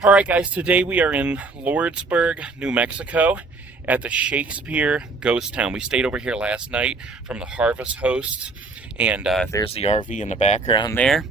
All right, guys, today we are in Lordsburg, New Mexico at the Shakespeare Ghost Town. We stayed over here last night from the Harvest Hosts, and there's the RV in the background there.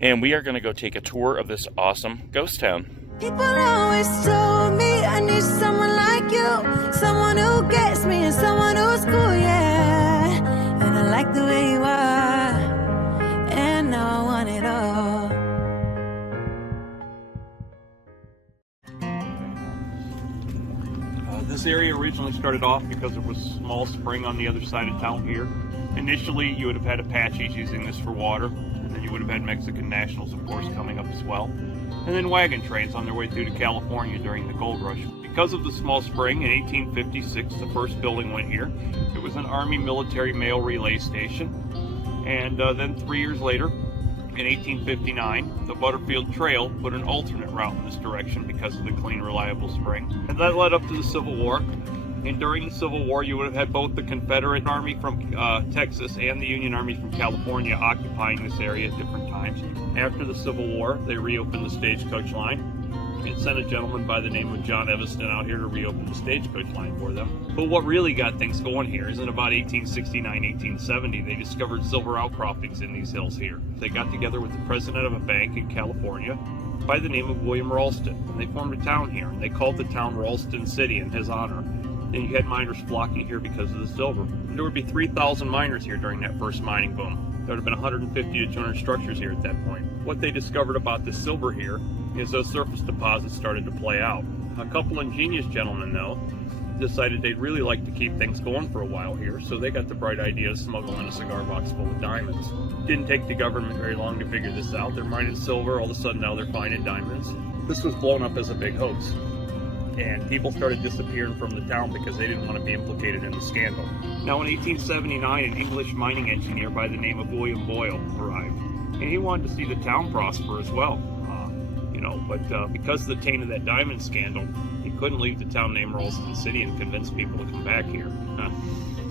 And we are going to go take a tour of this awesome ghost town. People always told me I need someone like you, someone who gets me and someone who's cool, yeah. And I like the way you are, and now I want it all. This area originally started off because there was a small spring on the other side of town here. Initially, you would have had Apaches using this for water, and then you would have had Mexican nationals, of course, coming up as well. And then wagon trains on their way through to California during the gold rush. Because of the small spring, in 1856, the first building went here. It was an Army military mail relay station. And then 3 years later, in 1859, the Butterfield Trail put an alternate route in this direction because of the clean, reliable spring. And that led up to the Civil War. And during the Civil War, you would have had both the Confederate Army from Texas and the Union Army from California occupying this area at different times. After the Civil War, they reopened the stagecoach line and sent a gentleman by the name of John Evanston out here to reopen the stagecoach line for them. But what really got things going here is in about 1869, 1870, they discovered silver outcroppings in these hills here. They got together with the president of a bank in California by the name of William Ralston, and they formed a town here, and they called the town Ralston City in his honor. And you had miners flocking here because of the silver. And there would be 3,000 miners here during that first mining boom. There would have been 150 to 200 structures here at that point. What they discovered about the silver here is those surface deposits started to play out. A couple ingenious gentlemen, though, decided they'd really like to keep things going for a while here, so they got the bright idea to smuggle in a cigar box full of diamonds. Didn't take the government very long to figure this out. They're mining silver, all of a sudden now they're finding diamonds. This was blown up as a big hoax, and people started disappearing from the town because they didn't want to be implicated in the scandal. Now in 1879, an English mining engineer by the name of William Boyle arrived, and he wanted to see the town prosper as well. But because of the taint of that diamond scandal, he couldn't leave the town named Ralston City and convince people to come back here.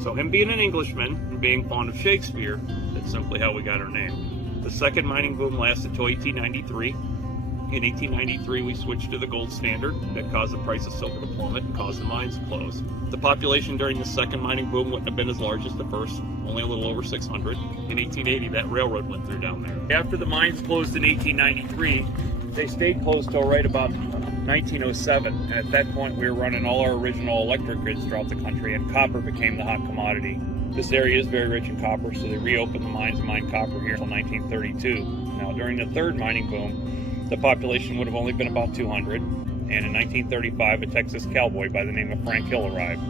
So him being an Englishman and being fond of Shakespeare, that's simply how we got our name. The second mining boom lasted until 1893. In 1893, we switched to the gold standard. That caused the price of silver to plummet and caused the mines to close. The population during the second mining boom wouldn't have been as large as the first, only a little over 600. In 1880, that railroad went through down there. After the mines closed in 1893, they stayed closed till right about 1907. And at that point, we were running all our original electric grids throughout the country, and copper became the hot commodity. This area is very rich in copper, so they reopened the mines and mined copper here until 1932. Now, during the third mining boom, the population would have only been about 200, and in 1935, a Texas cowboy by the name of Frank Hill arrived.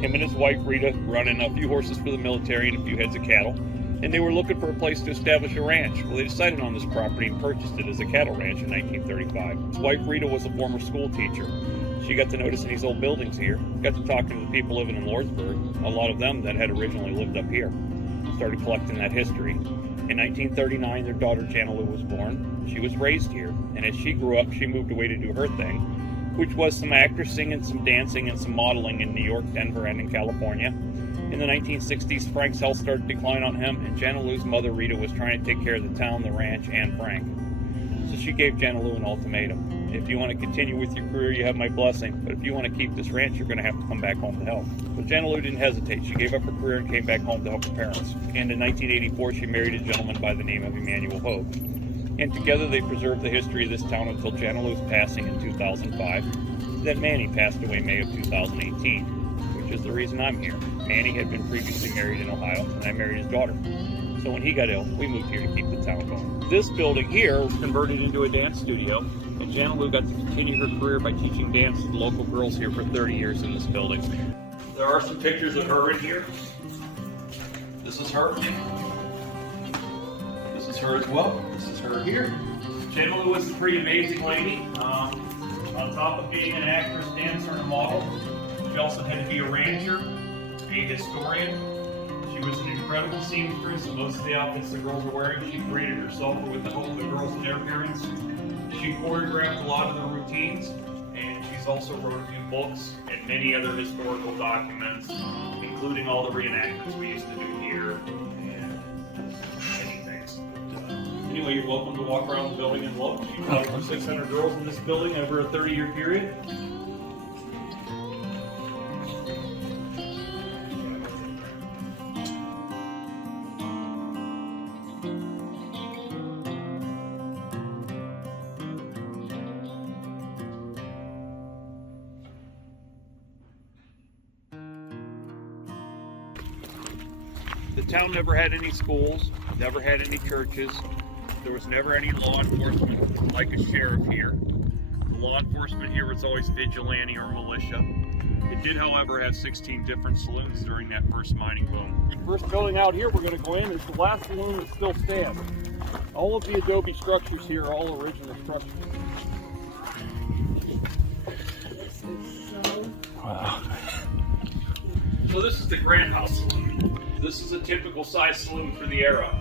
Him and his wife, Rita, running a few horses for the military and a few heads of cattle, and they were looking for a place to establish a ranch. Well, they decided on this property and purchased it as a cattle ranch in 1935. His wife, Rita, was a former school teacher. She got to notice these old buildings here, got to talking to the people living in Lordsburg, a lot of them that had originally lived up here. Started collecting that history. In 1939, their daughter, Jana Lou, was born. She was raised here, and as she grew up, she moved away to do her thing, which was some acting and some dancing and some modeling in New York, Denver, and in California. In the 1960s, Frank's health started to decline on him, and Jana Lou's mother, Rita, was trying to take care of the town, the ranch, and Frank. So she gave Jana Lou an ultimatum. If you want to continue with your career, you have my blessing, but if you want to keep this ranch, you're going to have to come back home to help. But Jana Lou didn't hesitate. She gave up her career and came back home to help her parents. And in 1984, she married a gentleman by the name of Emmanuel Hope. And together they preserved the history of this town until Jana Lou's passing in 2005. Then Manny passed away May of 2018, which is the reason I'm here. Manny had been previously married in Ohio, and I married his daughter. So when he got ill, we moved here to keep the town going. This building here was converted into a dance studio, and Jana Lou got to continue her career by teaching dance to the local girls here for 30 years in this building. There are some pictures of her in here. This is her. This is her as well. This is her here. Jana Lou was a pretty amazing lady. On top of being an actress, dancer, and a model, she also had to be a rancher, a historian. She was an incredible seamstress, and most of the outfits the girls were wearing, she created herself with the help of the girls and their parents. She choreographed a lot of the routines, and she's also wrote a few books and many other historical documents, including all the reenactments we used to do here, and many things. Anyway, you're welcome to walk around the building and look. You've got over 600 girls in this building over a 30-year period. The town never had any schools, never had any churches. There was never any law enforcement like a sheriff here. The law enforcement here was always vigilante or militia. It did, however, have 16 different saloons during that first mining boom. First building out here we're going to go in is the last saloon that still stands. All of the adobe structures here are all original structures. Wow. So this is the Grand House Saloon. This is a typical size saloon for the era.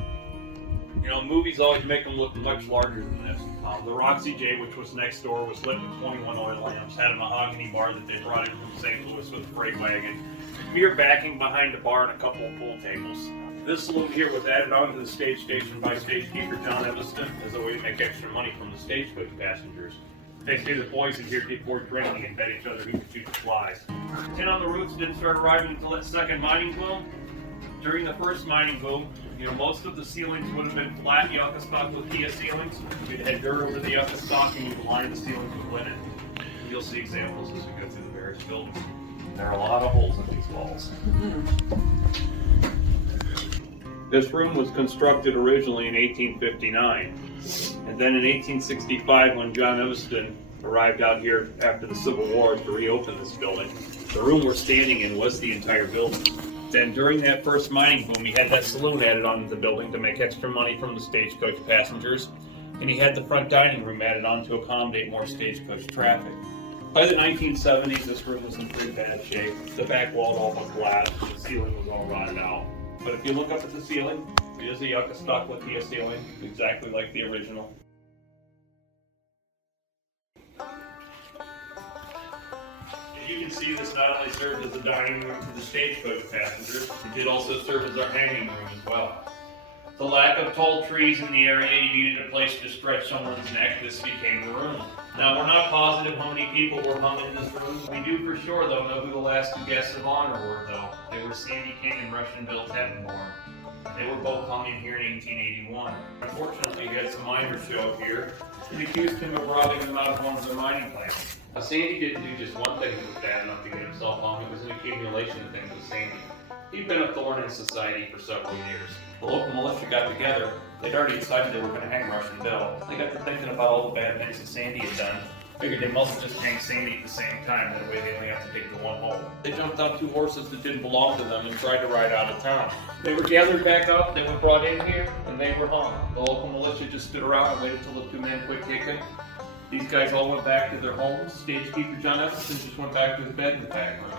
You know, movies always make them look much larger than this. The Roxy J, which was next door, was lit with 21 oil lamps, had a mahogany bar that they brought in from St. Louis with a freight wagon, mere backing behind a bar and a couple of pool tables. This saloon here was added onto the stage station by stagekeeper John Evanston as a way to make extra money from the stagecoach passengers. They say the boys in here before drinking and bet each other who could shoot the flies. Tin on the roofs didn't start arriving until that second mining boom. During the first mining boom, you know, most of the ceilings would have been flat yucca stock lakia ceilings. We'd had dirt over the yucca stock and you'd line the ceilings with linen. You'll see examples as we go through the various buildings. There are a lot of holes in these walls. This room was constructed originally in 1859. And then in 1865, when John Evanston arrived out here after the Civil War to reopen this building, the room we're standing in was the entire building. Then during that first mining boom, he had that saloon added onto the building to make extra money from the stagecoach passengers. And he had the front dining room added on to accommodate more stagecoach traffic. By the 1970s, this room was in pretty bad shape. The back wall all but glass, and the ceiling was all rotted out. But if you look up at the ceiling, it is a yucca stock lakia ceiling, exactly like the original. You can see this not only served as a dining room for the stagecoach passengers, it did also serve as our hanging room as well. The lack of tall trees in the area, you needed a place to stretch someone's neck. This became the room. Now, we're not positive how many people were hung in this room. We do for sure, though, know who the last two guests of honor were, though. They were Sandy King and Russian Bill Tettenborn. They were both hung in here in 1881. Unfortunately, he had some miners show up here and accused him of robbing them out of one of their mining claims. Now, Sandy didn't do just one thing that was bad enough to get himself hung. It was an accumulation of things with Sandy. He'd been a thorn in society for several years. The local militia got together. They'd already decided they were going to hang Russian Bill. They got to thinking about all the bad things that Sandy had done. Figured they must just hang Sandy at the same time, that way they only have to take the one home. They jumped on two horses that didn't belong to them and tried to ride out of town. They were gathered back up, they were brought in here, and they were hung. The local militia just stood around and waited till the two men quit kicking. These guys all went back to their homes. Stagekeeper John Evanston just went back to his bed in the back room.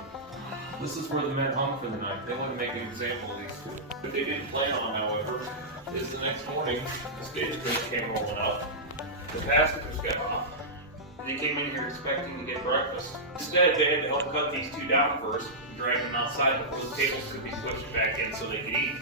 This is where the men hung for the night. They wanted to make an example of these two. What they didn't plan on, however, is the next morning, the stagecoach came rolling up. The passengers got off. They came in here expecting to get breakfast. Instead, they had to help cut these two down first and drag them outside before the tables could be switched back in so they could eat.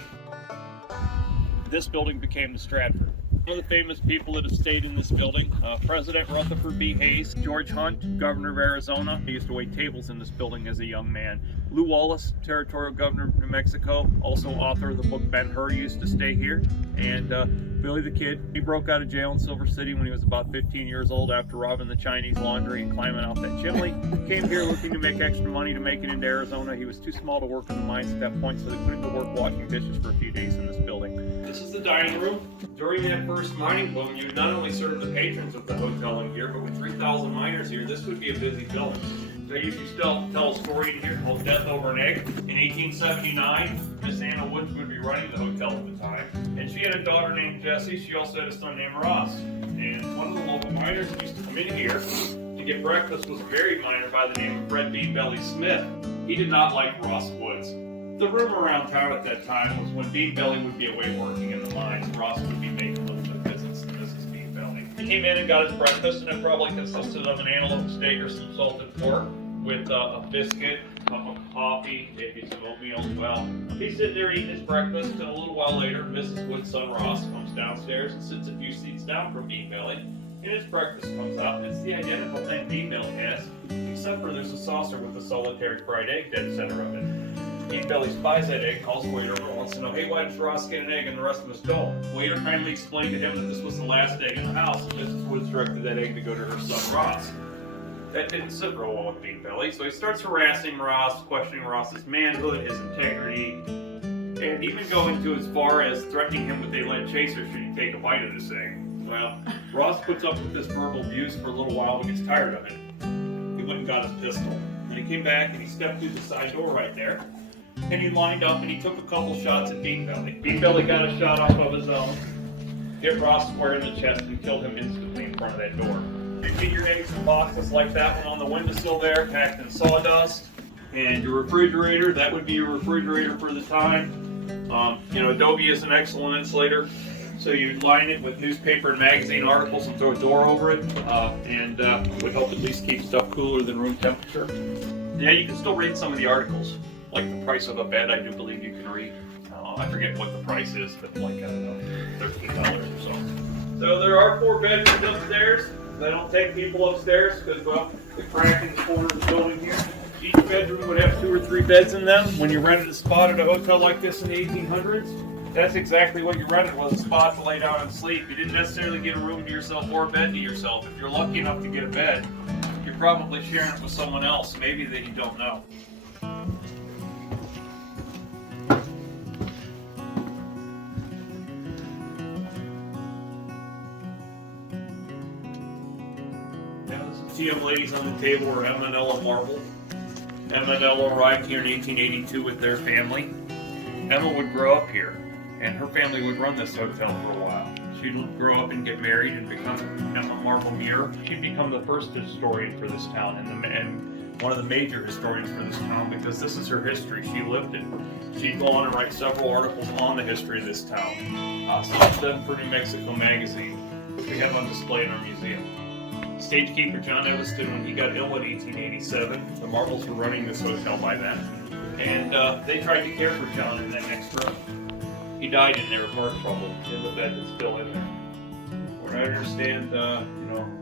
This building became the Stratfor. One of the famous people that have stayed in this building, President Rutherford B. Hayes, George Hunt, Governor of Arizona. He used to wait tables in this building as a young man. Lew Wallace, Territorial Governor of New Mexico, also author of the book Ben-Hur, used to stay here. And Billy the Kid, he broke out of jail in Silver City when he was about 15 years old after robbing the Chinese laundry and climbing out that chimney. Came here looking to make extra money to make it into Arizona. He was too small to work in the mines at that point, so they put him to work washing dishes for a few days in this building. This is the dining room. During that first mining boom, you not only served the patrons of the hotel in here, but with 3,000 miners here, this would be a busy building. They used to tell a story in here called Death Over an Egg. In 1879, Miss Anna Woods would be running the hotel at the time, and she had a daughter named Jessie. She also had a son named Ross. And one of the local miners used to come in here to get breakfast was a married miner by the name of Fred Bean Belly Smith. He did not like Ross Woods. The rumor around town at that time was when Bean Belly would be away working in the mines, Ross would be making little visits to Mrs. Bean Belly. He came in and got his breakfast, and it probably consisted of an antelope steak or some salted pork with a biscuit, a cup of coffee, maybe some oatmeal as well. He's sitting there eating his breakfast, and a little while later, Mrs. Wood's son Ross comes downstairs and sits a few seats down from Beanbelly, and his breakfast comes out, and it's the identical thing Beanbelly has, except for there's a saucer with a solitary fried egg dead center of it. Beanbelly spies that egg, calls the waiter over, and wants to know, hey, why does Ross get an egg and the rest of us don't? The waiter kindly explained to him that this was the last egg in the house, and Mrs. Woods directed that egg to go to her son Ross. That didn't sit real well with Beanbelly, so he starts harassing Ross, questioning Ross's manhood, his integrity, and even going to as far as threatening him with a lead chaser should he take a bite of this thing. Well, Ross puts up with this verbal abuse for a little while but gets tired of it. He went and got his pistol. And he came back and he stepped through the side door right there. And he lined up and he took a couple shots at Beanbelly. Beanbelly got a shot off of his own, hit Ross square in the chest, and killed him instantly in front of that door. You get your eggs in boxes like that one on the windowsill there, packed in sawdust. And your refrigerator, that would be your refrigerator for the time. Adobe is an excellent insulator. So you'd line it with newspaper and magazine articles and throw a door over it. And it would help at least keep stuff cooler than room temperature. Yeah, you can still read some of the articles. Like the price of a bed, I do believe you can read. I forget what the price is, but like, I don't know, $13 or so. So there are 4 bedrooms upstairs. They don't take people upstairs because, well, the crack in the corner of the building here. Each bedroom would have 2 or 3 beds in them. When you rented a spot at a hotel like this in the 1800s, that's exactly what you rented, was a spot to lay down and sleep. You didn't necessarily get a room to yourself or a bed to yourself. If you're lucky enough to get a bed, you're probably sharing it with someone else, maybe that you don't know. Siem ladies on the table are Emma and Ella Marble. Emma and Ella arrived here in 1882 with their family. Emma would grow up here, and her family would run this hotel for a while. She'd grow up and get married and become Emma Marble Muir. She'd become the first historian for this town and one of the major historians for this town because this is her history. She lived it. She'd go on and write several articles on the history of this town. Some of them for New Mexico Magazine, which we have on display in our museum. Stagekeeper John Evanston, when he got ill in 1887, the Marbles were running this hotel by then, and they tried to care for John in that next room. He died in there of heart trouble in the bed that's still in there. What I understand,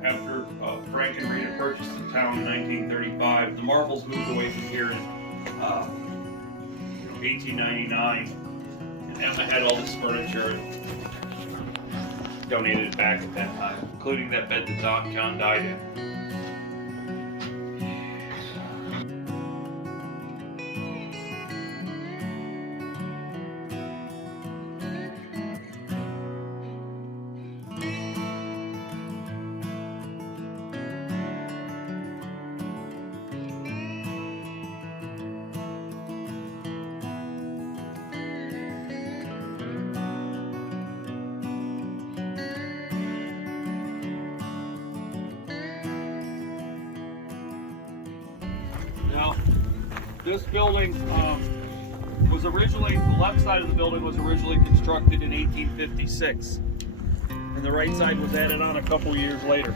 after Frank and Rita purchased the town in 1935, the Marbles moved away from here in 1899, and Emma had all this furniture and donated it back at that time, including that bed that John died in. Now, this building was originally, the left side of the building was originally constructed in 1856, and the right side was added on a couple years later.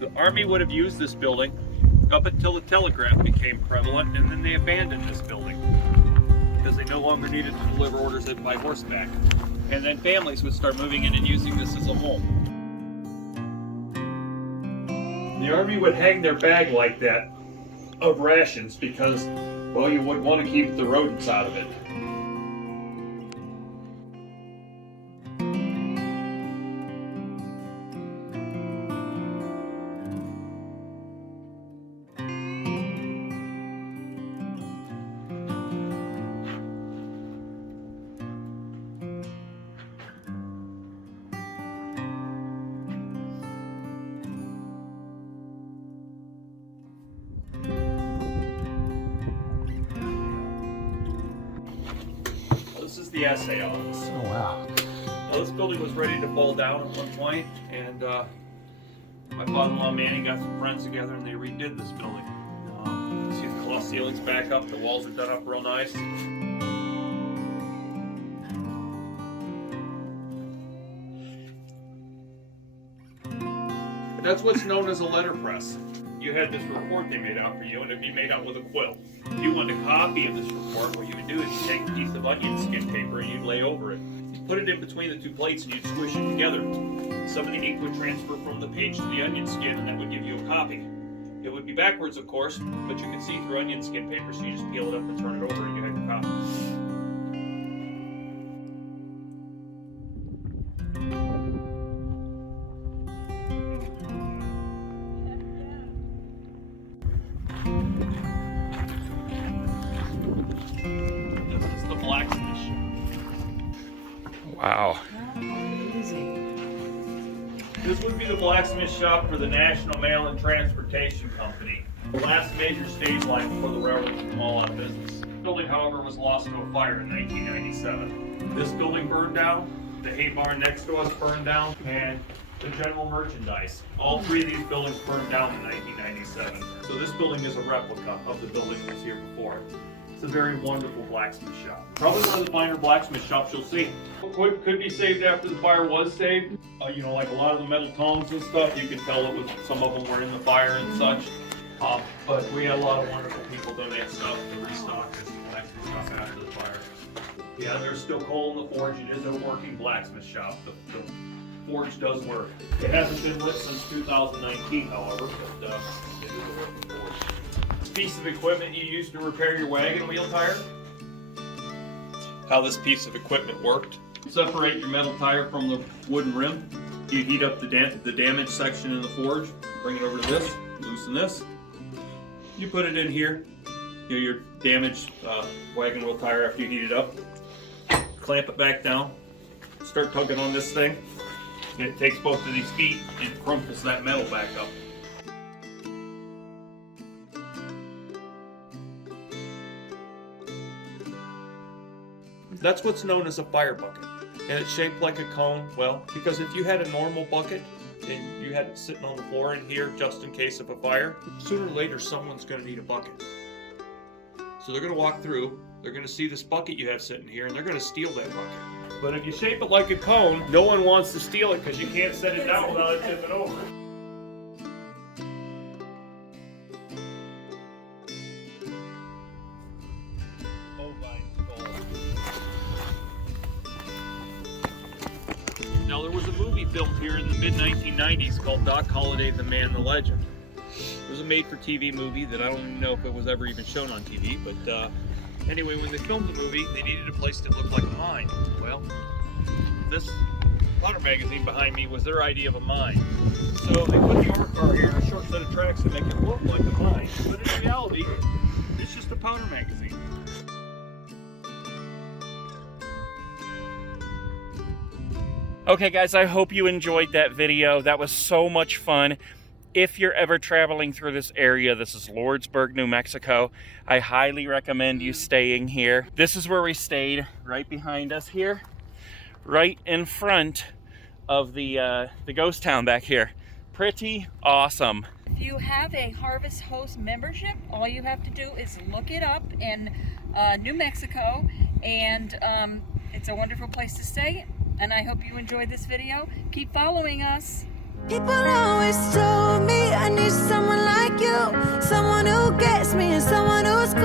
The Army would have used this building up until the telegraph became prevalent, and then they abandoned this building because they no longer needed to deliver orders in by horseback. And then families would start moving in and using this as a home. The Army would hang their bag like that of rations because, well, you would want to keep the rodents out of it. This is the assay office. Oh, wow. Now, this building was ready to fall down at one point, and my father-in-law Manny got some friends together and they redid this building. You see the cloth ceilings back up, the walls are done up real nice. That's what's known as a letterpress. you had this report they made out for you, and it'd be made out with a quill. If you wanted a copy of this report, what you would do is you take a piece of onion skin paper and you'd lay over it. You'd put it in between the two plates and you'd squish it together. Some of the ink would transfer from the page to the onion skin, and that would give you a copy. It would be backwards, of course, but you could see through onion skin paper, so you just peel it up and turn it over and you had your copy. This is the blacksmith shop. Wow. This would be the blacksmith shop for the National Mail and Transportation Company, the last major stage line before the railroad took them all out of business. The building, however, was lost to a fire in 1997. This building burned down, the hay barn next to us burned down, and the general merchandise. All three of these buildings burned down in 1997. So this building is a replica of the building that was here before. It's a very wonderful blacksmith shop. Probably one of the finer blacksmith shops you'll see. Could be saved after the fire was saved. You know, like a lot of the metal tongs and stuff, you can tell it was, some of them were in the fire and such. But we had a lot of wonderful people donate stuff to restock this blacksmith shop after the fire. Yeah, there's still coal in the forge. It is a working blacksmith shop. The forge does work. It hasn't been lit since 2019, however, but it is a working forge. This piece of equipment you used to repair your wagon wheel tire. How this piece of equipment worked. Separate your metal tire from the wooden rim. You heat up the damaged section in the forge, bring it over to this, loosen this. You put it in here, you know, your damaged wagon wheel tire after you heat it up. Clamp it back down, start tugging on this thing. It takes both of these feet and crumples that metal back up. That's what's known as a fire bucket. And it's shaped like a cone, well, because if you had a normal bucket and you had it sitting on the floor in here just in case of a fire, sooner or later someone's going to need a bucket. So they're going to walk through, they're going to see this bucket you have sitting here, and they're going to steal that bucket. But if you shape it like a cone, no one wants to steal it because you can't set it down without it tipping over. Now there was a movie filmed here in the mid-1990s called Doc Holliday, the Man, the Legend. It was a made-for-TV movie that I don't even know if it was ever even shown on TV, but anyway, when they filmed the movie, they needed a place that looked like a mine. Well, this powder magazine behind me was their idea of a mine. So they put the art car here, a short set of tracks to make it look like a mine. But in reality, it's just a powder magazine. Okay guys, I hope you enjoyed that video. That was so much fun. If you're ever traveling through this area, this is Lordsburg, New Mexico. I highly recommend you staying here. This is where we stayed, right behind us here, right in front of the ghost town back here. Pretty awesome. If you have a Harvest Host membership, all you have to do is look it up in New Mexico, and it's a wonderful place to stay. And I hope you enjoyed this video. Keep following us. People always told me I need someone like you, someone who gets me and someone who's cool.